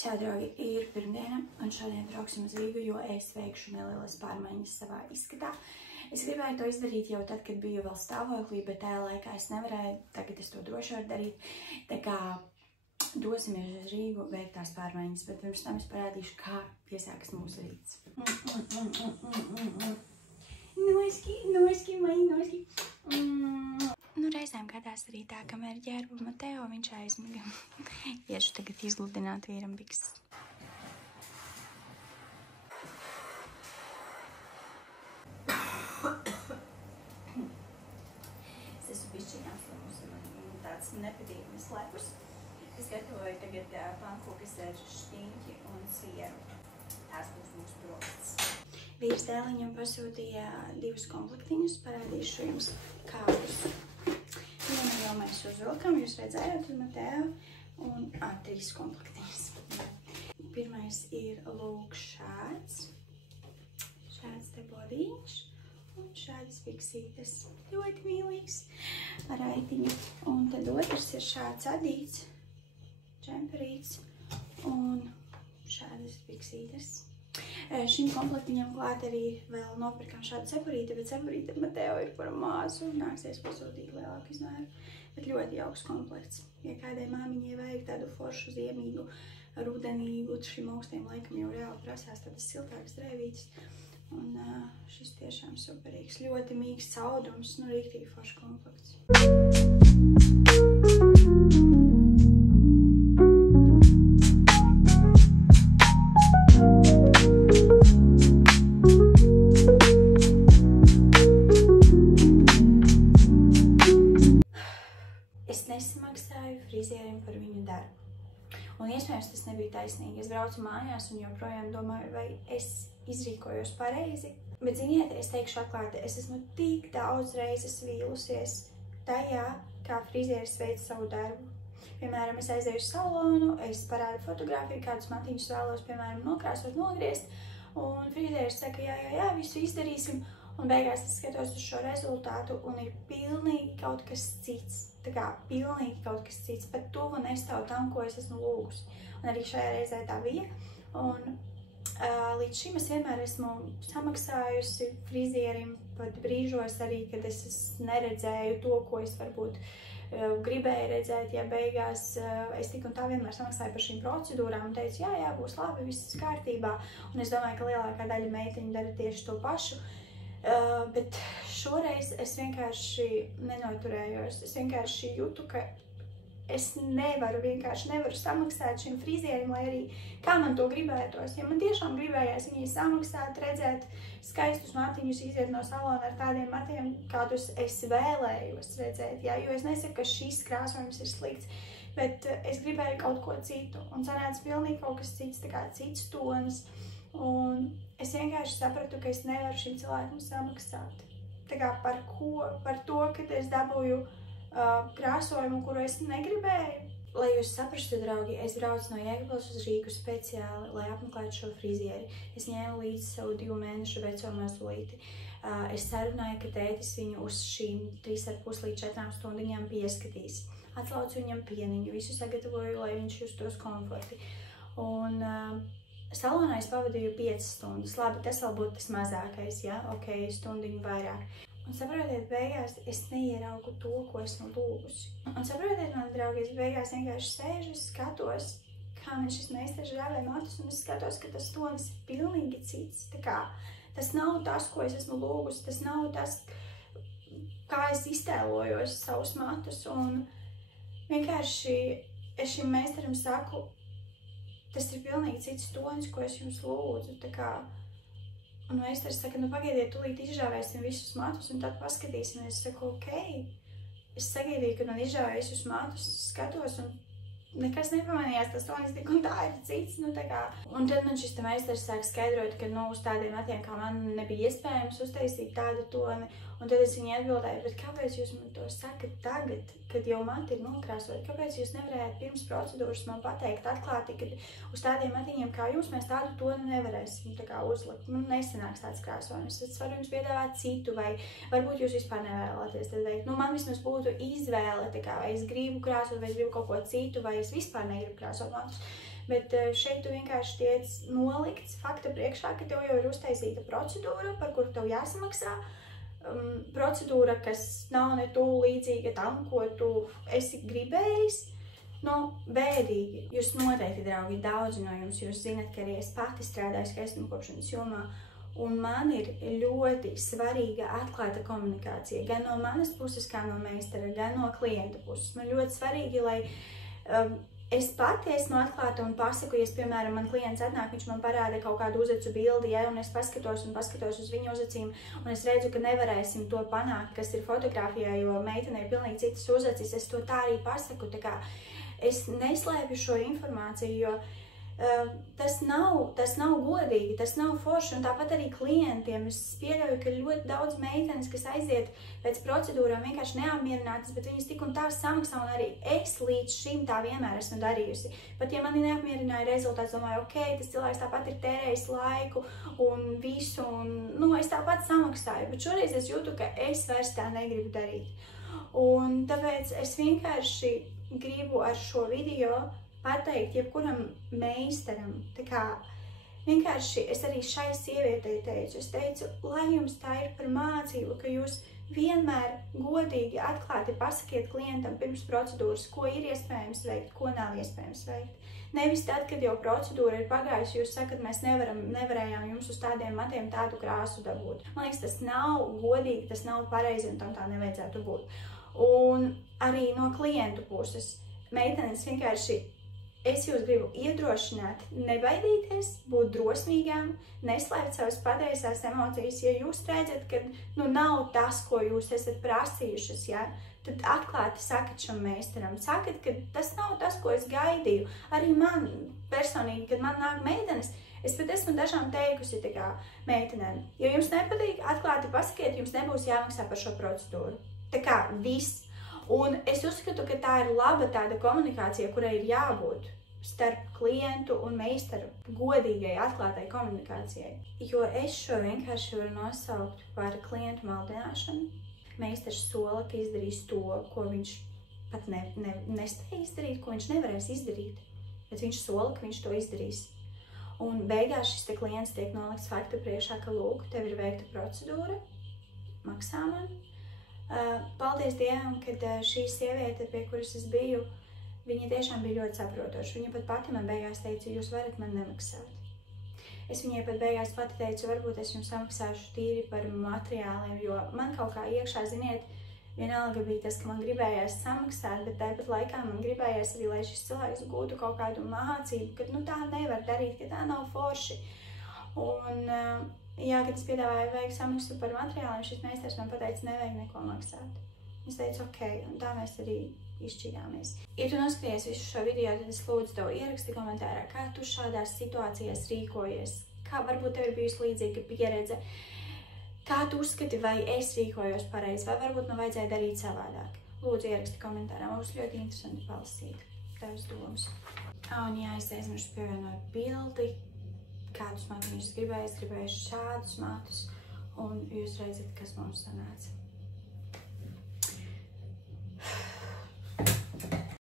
Čau, draugi, ir pirmdiena, un šodien brauksim uz Rīgu, jo es veikšu nelielas pārmaiņas savā izskatā. Es gribēju to izdarīt jau tad, kad biju vēl stāvoklī, bet tajā laikā es nevarēju, tagad es to droši varu darīt. Tā kā dosimies uz Rīgu veikt tās pārmaiņas, bet pirms tam es parādīšu, kā piesākas mūsu rīts. Noski. Nu, reizēm gadās arī tā, kamēr ģērbu Mateo, viņš aizmiga. Iešu tagad izgludināt vīram bikses. Es esmu bišķiņā slimus un tāds nepatīkamis lepus. Es gatavoju tagad pankūkas ar šķiņķi un sieru. Tās būs mūsu brokastis. Vīrs dēliņam pasūtīja 2 komplektiņus, parādīšu jums kādus. Vienu jau mēs uzvilkam, jūs redzējāt uz Mateo, un 3 komplektiņus. Pirmais ir lūk šāds. Šāds te bodiņš un šādas biksītes. Ļoti mīlīgs ar aitiņu. Un tad otrs ir šāds adīts, džemperīts un šādas biksītes. Šim komplektiņam klāt arī vēl nopirkam šādu cepurīti, bet cepurīte Mateo ir par mazu, nāksies pasūtīt lielāku izmēru, bet ļoti jauks komplekts. Ja kādai māmiņai vajag tādu foršu, ziemīgu, rudenīgu, šim augstiem laikam jau reāli prasās tādas siltākas drēvītes, un šis tiešām superīgs, ļoti mīgs caudums, nu rīktīgi foršs komplekts. Frizierim par viņu darbu. Un iespējams tas nebija taisnīgi. Es braucu mājās un joprojām domāju, vai es izrīkojos pareizi. Bet ziniet, es teikšu atklāti, es esmu tik daudz reizes vīlusies tajā, kā frizieris veic savu darbu. Piemēram, es aizēju uz salonu, es parādu fotogrāfiju, kādus matiņus vēlos, piemēram, nokrāsot, nogriezt, un frizieris saka, jā, visu izdarīsim. Un beigās es skatos uz šo rezultātu un ir pilnīgi kaut kas cits. Tā kā pilnīgi kaut kas cits, pat tuvu nestāv tam, ko es esmu lūgusi. Un arī šajā reizē tā bija. Un līdz šim es vienmēr esmu samaksājusi frizierim, pat brīžos arī, kad es neredzēju to, ko es varbūt gribēju redzēt, ja beigās es tik un tā vienmēr samaksāju par šīm procedūrām un teicu, jā, būs labi, viss kārtībā. Un es domāju, ka lielākā daļa meiteņu dara tieši to pašu. Bet šoreiz es vienkārši nenoturējos. Es vienkārši jūtu, ka es vienkārši nevaru samaksāt šim frizierim, lai arī kā man to gribētos. Ja man tiešām gribējās viņai samaksāt, redzēt skaistus matiņus, iziet no salona ar tādiem matiem, kādus es vēlējos redzēt. Jā, jo es nesaku, ka šis krāsojums ir slikts, bet es gribēju kaut ko citu. Un sanāca pilnīgi kaut kas cits, tā kā cits tonis. Un es vienkārši sapratu, ka es nevaru šim cilvēkam samaksāt. Tā kā par ko? Par to, ka es dabūju krāsojumu, kuru es negribēju. Lai jūs saprastu, draugi, es braucu no Jēkabpils uz Rīgu speciāli, lai apmeklētu šo frizieri. Es ņēmu līdzi savu 2 mēnešu veco mazulīti. Es sarunāju, ka tētis viņu uz šīm 3,5 līdz 4 stundiņām pieskatīs. Atslaucu viņam pieniņu, visu sagatavoju, lai viņš justos komforti. Un salonā es pavadīju 5 stundas. Labi, tas vēl būtu tas mazākais, ja? Ok, stundiņu vairāk. Un saprotiet, beigās es neieraugu to, ko esmu lūgusi. Un saprotiet, mani draugi, es beigās vienkārši sēžu, skatos, kā man šis meistars žāvē matus, un es skatos, ka tas tonis ir pilnīgi cits. Tā kā tas nav tas, ko es esmu lūgusi, tas nav tas, kā es iztēlojos savus matus. Un vienkārši es šim meistaram saku, tas ir pilnīgi cits tonis, ko es jums lūdzu. Tā kā, un meistars saka, nu pagaidiet, tūlīt izžāvēsim visus matus un tad paskatīsim. Es saku, ok. Es sagaidīju, kad man izžāvē visus matus, skatos un nekas nepamanījās, tas tonis tik un tā ir cits. Nu, tā kā. Un tad man šis meistars sāk skaidrot, ka uz tādiem matiem kā man nebija iespējams uztaisīt tādu toni. Un tad es viņai atbildēju, bet kāpēc jūs man to sakat tagad, kad jau mati ir nokrāsoti? Kāpēc jūs nevarējāt pirms procedūras man pateikt atklāti, ka uz tādiem matiņiem kā jūs mēs tādu toni nevarēsim tā kā uzlikt? Man nesanāks tāds krāsojums. Es varu jums piedāvāt citu, vai varbūt jūs vispār nevēlaties. Tad teikt, man vismaz būtu izvēle, tā kā, vai es gribu krāsot, vai es gribu kaut ko citu, vai es vispār negribu krāsot matus. Bet šeit tu vienkārši tiec nolikts fakta priekšā, ka tev jau ir uztaisīta procedūra, par kuru tev jāsamaksā. Procedūra, kas nav ne tuvu līdzīga tam, ko tu esi gribējis. Bēdīgi. Jūs noteikti, draugi, daudzi no jums, jūs zinat, ka arī es pati strādāju skaistumkopšanas jomā, un man ir ļoti svarīga atklāta komunikācija, gan no manas puses, kā no meistara, gan no klienta puses. Man ļoti svarīgi, lai es pati esmu atklāta un pasaku, ja, piemēram, man klients atnāk, viņš man parāda kaut kādu uzacu bildi, ja, un es paskatos uz viņu uzacīm, un es redzu, ka nevarēsim to panākt, kas ir fotografijā, jo meitene ir pilnīgi citas uzacis, es to tā arī pasaku, tā kā es neslēpju šo informāciju, jo tas nav godīgi, tas nav forši, un tāpat arī klientiem. Es pieļauju, ka ļoti daudz meitenes, kas aiziet pēc procedūrām vienkārši neapmierinātas, bet viņas tik un tā samaksā, un arī es līdz šim tā vienmēr esmu darījusi. Pat ja mani neapmierināja rezultāts, domāju, ok, tas cilvēks tāpat ir tērējis laiku un visu, un es tāpat samaksāju, bet šoreiz es jūtu, ka es vairs tā negribu darīt. Un tāpēc es vienkārši gribu ar šo video pateikt jebkuram meistaram, tā kā vienkārši es arī šai sievietei teicu, es teicu, lai jums tā ir par mācību, ka jūs vienmēr godīgi, atklāti pasakiet klientam pirms procedūras, ko ir iespējams veikt, ko nav iespējams veikt. Nevis tad, kad jau procedūra ir pagājusi, jūs sakat, mēs nevarējām jums uz tādiem matiem tādu krāsu dabūt. Man liekas, tas nav godīgi, tas nav pareizi un tam tā nevajadzētu būt. Un arī no klientu puses, meitenes vienkārši, es jūs gribu iedrošināt, nebaidīties, būt drosmīgām, neslēpt savas patiesās emocijas. Ja jūs redzat, ka nav tas, ko jūs esat prasījušas, ja, tad atklāti sakat šam meistaram. Sakat, ka tas nav tas, ko es gaidīju. Arī man personīgi, kad man nāk meitenes, es pat esmu dažām teikusi tā kā meitenēm. Ja jums nepatīk, atklāti pasakiet, jums nebūs jāmaksā par šo procedūru. Tā kā viss. Un es uzskatu, ka tā ir laba tāda komunikācija, kurai ir jābūt starp klientu un meistaru, godīgai, atklātai komunikācijai. Jo es šo vienkārši varu nosaukt par klientu maldināšanu. Meistars sola, ka izdarīs to, ko viņš pat nespēja izdarīt, ko viņš nevarēs izdarīt, bet viņš sola, ka viņš to izdarīs. Un beigās šis klients tiek nolikts fakta priekšā, ka lūk, tev ir veikta procedūra, maksā man. Paldies Dievam, kad šī sieviete, pie kuras es biju, viņa tiešām bija ļoti saprotoša. Viņa pat pati man beigās teica, jūs varat man nemaksāt. Es viņai pat beigās pati teicu, varbūt es jums samaksāšu tīri par materiāliem, jo man kaut kā iekšā, ziniet, vienalga bija tas, ka man gribējās samaksāt, bet tāpat laikā man gribējās arī, lai šis cilvēks gūtu kaut kādu mācību, ka tā nevar darīt, ka tā nav forši. Un jā, kad es piedāvāju veikt samaksu par materiāliem, šis meistars man pateica, nevajag neko maksāt. Es teicu, ok, un tā mēs arī izšķīrāmies. Ja tu noskaties visu šo video, tad es lūdzu tev ieraksti komentārā, kā tu šādās situācijās rīkojies, kā varbūt tev ir bijusi līdzīga pieredze, kā tu uzskati, vai es rīkojos pareizi, vai varbūt man vajadzēja darīt savādāk. Lūdzu ieraksti komentārā, mums ļoti interesanti palasīt tavas domas. Un jā, es aizmirsu pievienot bildi, kādus matiņus gribēju šādus matus, un jūs redzat, kas mums sanāca.